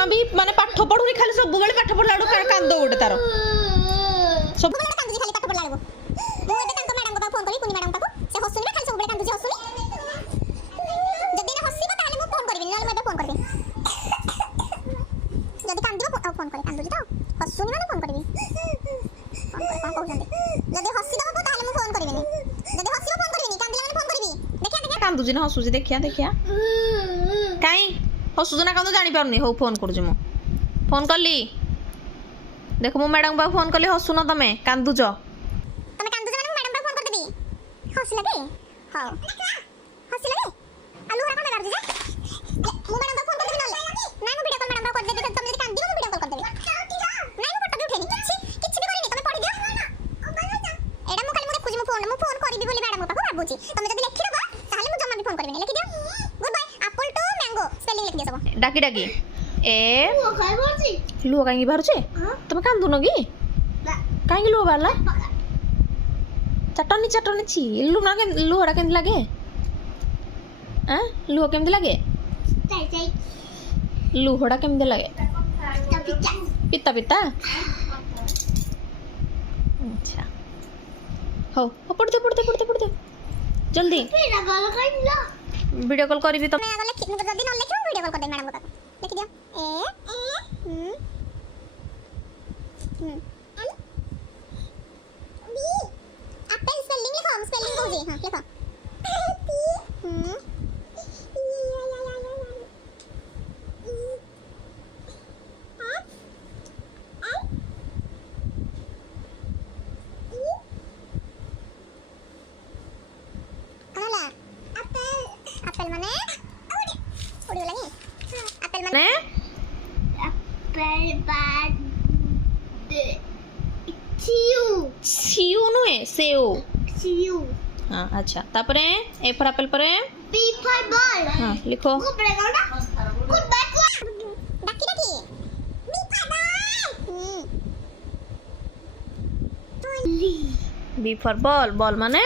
जमा भी माने पाठ पढुनी खाली सब बेले पाठ पढला कांदो गोटे तार सब कांदुजी खाली पाठ पढला मु एबे तांको मैडम को फोन करी पुनी मैडम को से हसुनी खाली सब बेले कांदुजी हसुनी जदी ना हसीबा ताले मु फोन करबी नाले मु एबे फोन करबी जदी कांदुबा फोन करे कांदुजी तो हसुनी माने फोन करबी कोन कहउछन जदी हसीबा बाबू ताले मु फोन करबिनी जदी हसीबा फोन करबिनी कांदिला माने फोन करबी देखिया कांदुजी ना हसुजी देखिया काई हसुजी ना कांदु जानि पारुनी हो फोन करू मु फोन करली देखो मु मैडम बा फोन करली हसुन तमे कांदुज तमे कांदुज माने मैडम बा फोन कर देबी हसी लगे हां हसी लगे आलू हरा कोन करबी जे मु मैडम बा फोन कर देबी नाले नाइ मु वीडियो कॉल मैडम बा कर देबी तमे जदी कांदी मु वीडियो कॉल कर देबी नाइ मु फोटो भी उठेनी किछि भी करिनी तमे पढि दियो एडा मु खाली मु देखुजी मु फोन करबी बोली मैडम पाखो भाबुची तमे जदी लिखि दबा ताले मु जम्मा भी फोन करबिनी लिखि दियो good bye apple to mango spelling लिखि दियो सब डाकी डाकी ए लुह खाइ बोलची लुह काई बाहरुचे तमे कांदुनो की काई लुह बारला चटनी छी लुहरा केमती लागे हां लुह केमती लागे चाई लुहड़ा केमती लागे पिता पिता अच्छा हो पढ़ते जल्दी वीडियो कॉल करी भी तो मैं अगले जल्दी न लिखो वीडियो कॉल कर दे मैडम को लिख दियो ए बी एप्पल स्पेलिंग लिखो स्पेलिंग को जी हां लिखो एप्पल माने उड़ी लगी एप्पल माने एप्पल बाद सीयू नुए सेओ सीयू हां अच्छा तापरे ए फॉर एप्पल परे बी फॉर बॉल हां लिखो गुड बाय डाकी B for ball B for ball माने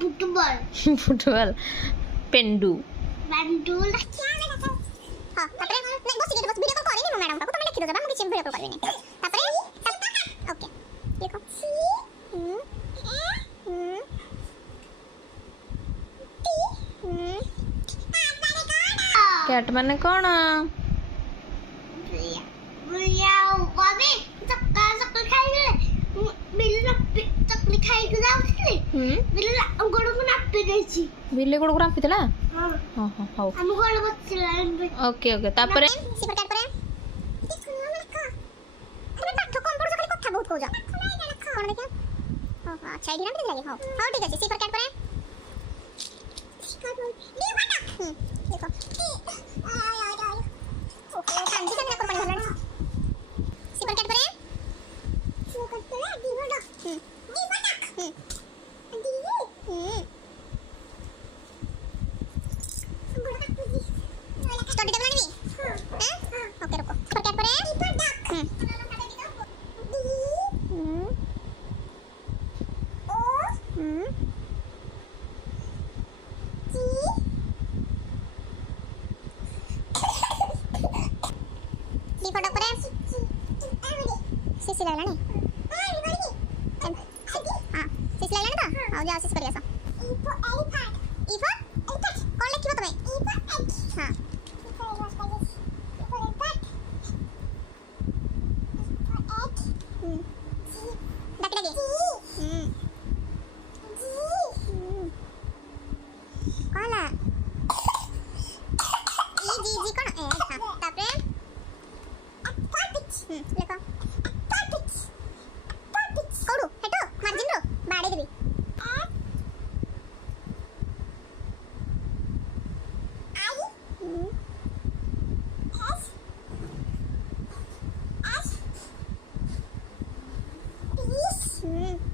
फुटबॉल फुटबॉल पेंडू हां तापरे नहीं बस वीडियो कॉल करिनी मैडम को तुम लिखि दो जब हम किछ वीडियो कॉल करबिनी तापरे ओके लिखो सी कैट माने कोन बुयाओ बाबी चक्का खाइ गेले बिल्ली चकली खाइ के जाउथली बिल्ली गोड़ को नापि देछि बिल्ली गोड़ को नापि देला हां हां हां हम गोड़ बचला ओके तापरे सिपर काट करे अरे पाठ कोन पढो खाली कथा बहुत कहू जा कोन देखिया हां अच्छा इधर भी लगे हां ठीक है सिपर काट करे देखो ओके कांदी करना कर पड़ी भला सिपर काट करे स्टडी टेबल नहीं ओके रुको पर क्या करे डी फॉर डॉग करे सीसी लगला नहीं हां सीसी लगला ना तो आओ जाओ सीसी करिया सा ई फॉर एलिफेंट कौन लिखिबो तमे ई फॉर एग हां डाकी डाकी कौन ई जी कौन ए हां तापरे लिखो कोडू हेटो मार्जिन रो बाडे देबी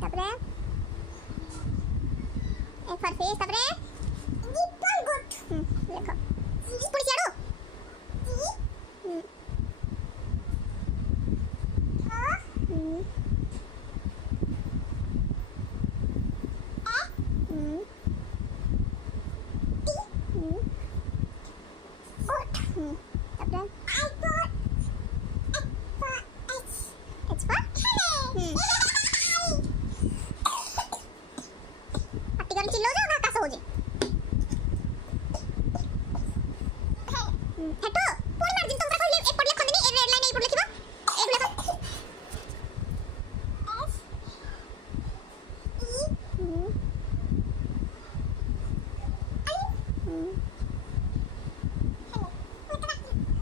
तापरे ए फॉर फेस तापरे निप्पल गुड लिखो पुड़ी छाड़ो Taପରେ H for ପାଟି କରି ଚିଲଉଛ ନା କାଶ ହଉଛି? ହେଟୁ ପୁଣି ମାର୍ଜିନ ତମକୁ କହିଲି ଏପଟ ଲେଖନ୍ତିନି, ଏ ରେଡ୍ ଲାଇନ୍ ଏଇପଟ ଲେଖିବ। ଏଇଗୁଡା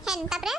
ହେନ୍ ତାପରେ